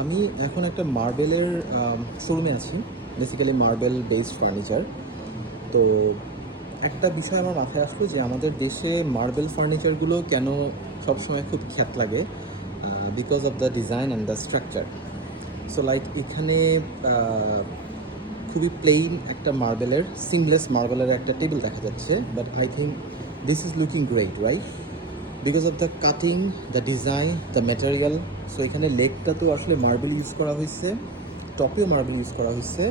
আমি এখন একটা মার্বেলের শোরুমে আছি, বেসিক্যালি মার্বেল বেসড ফার্নিচার। তো একটা বিষয় আমার মাথায় আসলো যে আমাদের দেশে মার্বেল ফার্নিচারগুলো কেন সবসময় খুব খ্যাত লাগে, because of the design and the structure. So like এখানে খুবই প্লেইন একটা মার্বেলের, সিমলেস মার্বেলের একটা টেবিল দেখা যাচ্ছে, but I think this is looking great, right? Because of the cutting, the design, the material. So এখানে লেগটা তো আসলে মার্বেল ইউজ করা হয়েছে, টপেও মার্বেল ইউজ করা হয়েছে,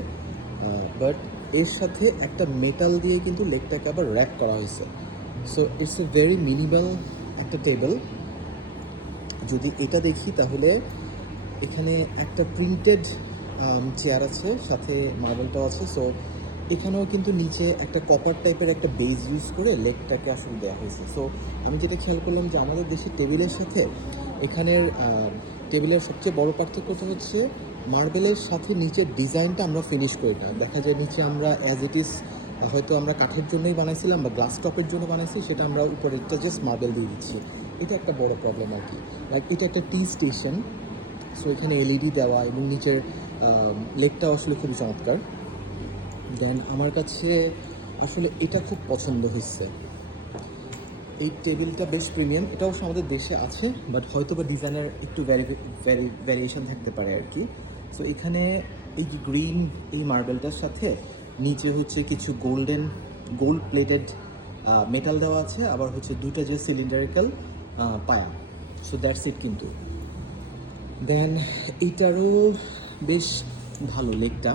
বাট এর সাথে একটা মেটাল দিয়ে কিন্তু লেগটাকে আবার র্যাপ করা হয়েছে। So it's a very minimal একটা টেবিল। যদি এটা দেখি তাহলে এখানে একটা প্রিন্টেড চেয়ার আছে, সাথে মার্বেলটাও আছে। সো এখানেও কিন্তু নিচে একটা কপার টাইপের একটা বেজ ইউজ করে লেগটাকে আসলে দেওয়া হয়েছে। সো আমি যেটা খেয়াল করলাম যে আমাদের দেশে টেবিলের সাথে এখানের টেবিলের সবচেয়ে বড় পার্থক্যটা হচ্ছে মার্বেলের সাথে নিচের ডিজাইনটা আমরা ফিনিশ করি না। দেখা যায় নিচে আমরা অ্যাজ ইট ইজ, হয়তো আমরা কাঠের জন্যই বানাইছিলাম বা গ্লাস টপের জন্য বানাইছি, সেটা আমরা উপরেরটা জাস্ট মার্বেল দিয়ে দিচ্ছি। এটা একটা বড় প্রবলেম আর কি। লাইক এটা একটা টি স্টেশন, সো এখানে এলইডি দেওয়া এবং নিচের লেগটাও আসলে খুবই চমৎকার। দেন আমার কাছে আসলে এটা খুব পছন্দ হচ্ছে। এই টেবিলটা বেশ প্রিমিয়াম, এটা অবশ্য আমাদের দেশে আছে, বাট হয়তো বা ডিজাইনের একটু ভ্যারিয়েশন থাকতে পারে আর কি। সো এখানে এই যে গ্রিন এই মার্বেলটার সাথে নিচে হচ্ছে কিছু গোল্ড প্লেটেড মেটাল দেওয়া আছে, আবার হচ্ছে দুইটা যে সিলিন্ডারিক্যাল পায়া। সো দ্যাটস ইট কিন্তু। দেন এইটারও বেশ ভালো লেগটা।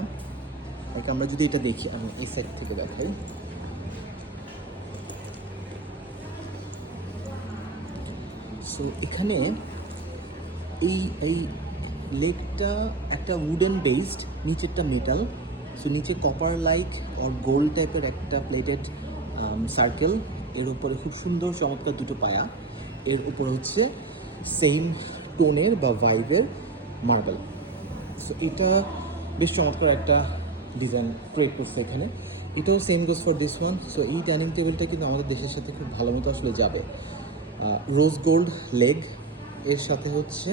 লাইক আমরা যদি এটা দেখি, আমি এই সাইড থেকে দেখাই। সো এখানে এই এই লেগটা একটা উডেন বেসড, নিচেরটা মেটাল। সো নিচে কপার লাইক অর গোল্ড টাইপের একটা প্লেটেড সার্কেল, এর উপরে খুব সুন্দর চমৎকার দুটো পায়া, এর উপর হচ্ছে সেম টোনের বা ভাইবের মার্বেল। সো এটা বেশ চমৎকার একটা ডিজাইন ক্রিয়েট করছে এখানে। এটাও same goes for this one. So এই ডাইনিং টেবিলটা কিন্তু আমাদের দেশের সাথে খুব ভালো মতো আসলে যাবে। রোজ গোল্ড লেগ, এর সাথে হচ্ছে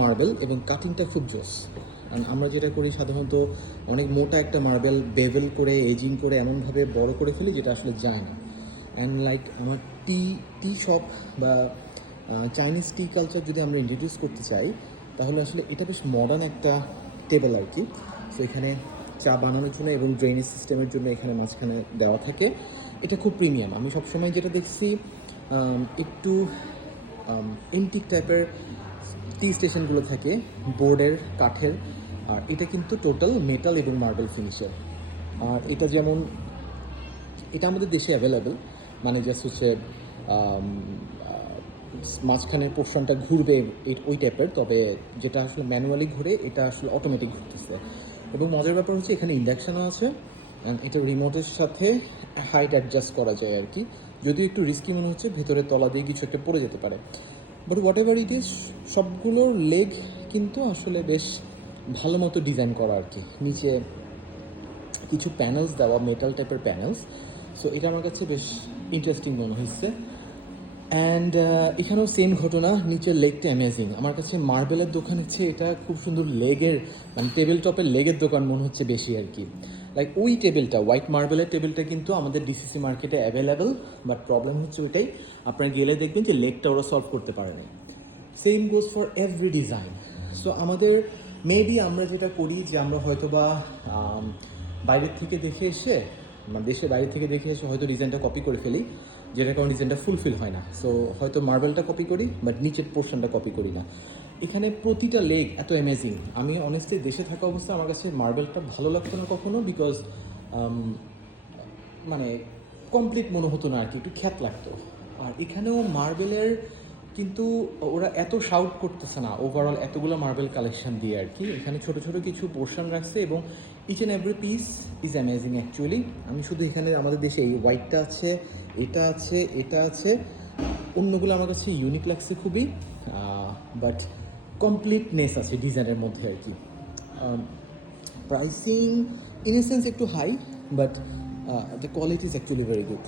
মার্বেল, এবং কাটিংটা খুব জোস। কারণ আমরা যেটা করি সাধারণত অনেক মোটা একটা মার্বেল বেভেল করে এজিং করে এমনভাবে বড় করে ফেলি যেটা আসলে যায় না। অ্যান্ড লাইক আমার টি টি শপ বা চাইনিজ টি কালচার যদি আমরা ইন্ট্রোডিউস করতে চাই, তাহলে আসলে এটা বেশ মডার্ন একটা টেবিল আর কি। সো এখানে চা বানানোর জন্য এবং ড্রেনেজ সিস্টেমের জন্য এখানে মাঝখানে দেওয়া থাকে। এটা খুব প্রিমিয়াম। আমি সবসময় যেটা দেখছি একটু এন্টিক টাইপের টি স্টেশনগুলো থাকে, বোর্ডের, কাঠের। আর এটা কিন্তু টোটাল মেটাল এবং মার্বেল ফিনিশের। আর এটা যেমন, এটা আমাদের দেশে অ্যাভেলেবেল, মানে জাস্ট হচ্ছে মাঝখানের পোর্শনটা ঘুরবে ওই টাইপের, তবে যেটা আসলে ম্যানুয়ালি ঘুরে এটা আসলে অটোমেটিক ঘুরতেছে। এবং মজার ব্যাপার হচ্ছে এখানে ইন্ডাকশানও আছে, অ্যান্ড এটা রিমোটের সাথে হাইট অ্যাডজাস্ট করা যায় আর কি। যদিও একটু রিস্কি মনে হচ্ছে, ভেতরের তলা দিয়ে কিছু একটা পড়ে যেতে পারে, but what ever it is, সবগুলোর লেগ কিন্তু আসলে বেশ ভালো মতো ডিজাইন করা আর কি। নিচে কিছু প্যানেলস দেওয়া, মেটাল টাইপের প্যানেলস। সো এটা আমার কাছে বেশ ইন্টারেস্টিং মনে হচ্ছে। অ্যান্ড এখানেও সেম ঘটনা, নিচের লেগটা অ্যামেজিং। আমার কাছে মার্বেলের দোকান হচ্ছে এটা খুব সুন্দর লেগের, মানে টেবিল টপের লেগের দোকান মনে হচ্ছে বেশি আর কি। লাইক ওই টেবিলটা, হোয়াইট মার্বেলের টেবিলটা কিন্তু আমাদের ডিসিসি মার্কেটে অ্যাভেলেবেল, বাট প্রবলেম হচ্ছে ওইটাই, আপনারা গেলে দেখবেন যে লেগটা ওরা সলভ করতে পারেনি। Same goes for every design. So আমাদের মেবি আমরা যেটা করি যে আমরা হয়তো বা বাইরের থেকে দেখে এসে, মানে দেশের বাইরে থেকে দেখে এসে হয়তো ডিজাইনটা কপি করে ফেলি, যেটার কারণে ডিজাইনটা ফুলফিল হয় না। সো হয়তো মার্বেলটা কপি করি, বাট নিচের পোর্শনটা কপি করি না। এখানে প্রতিটা লেগ এত অ্যামেজিং। আমি অনেস্টলি দেশে থাকা অবস্থায় আমার কাছে মার্বেলটা ভালো লাগতো না কখনো, বিকজ মানে কমপ্লিট মনে হতো না আর কি, একটু খ্যাত লাগতো। আর এখানেও মার্বেলের কিন্তু ওরা এত শাউট করতেছে না ওভারঅল এতগুলো মার্বেল কালেকশন দিয়ে আর কি। এখানে ছোটো ছোটো কিছু পোর্শন রাখছে, এবং each and every piece is amazing actually. আমি শুধু এখানে আমাদের দেশে এই হোয়াইটটা আছে, এটা আছে, এটা আছে, অন্যগুলো আমার কাছে ইউনিক লাগছে খুবই, বাট কমপ্লিটনেস আছে ডিজাইনের মধ্যে আর কি। প্রাইসিং ইন এ সেন্স একটু high, but the quality is actually very good.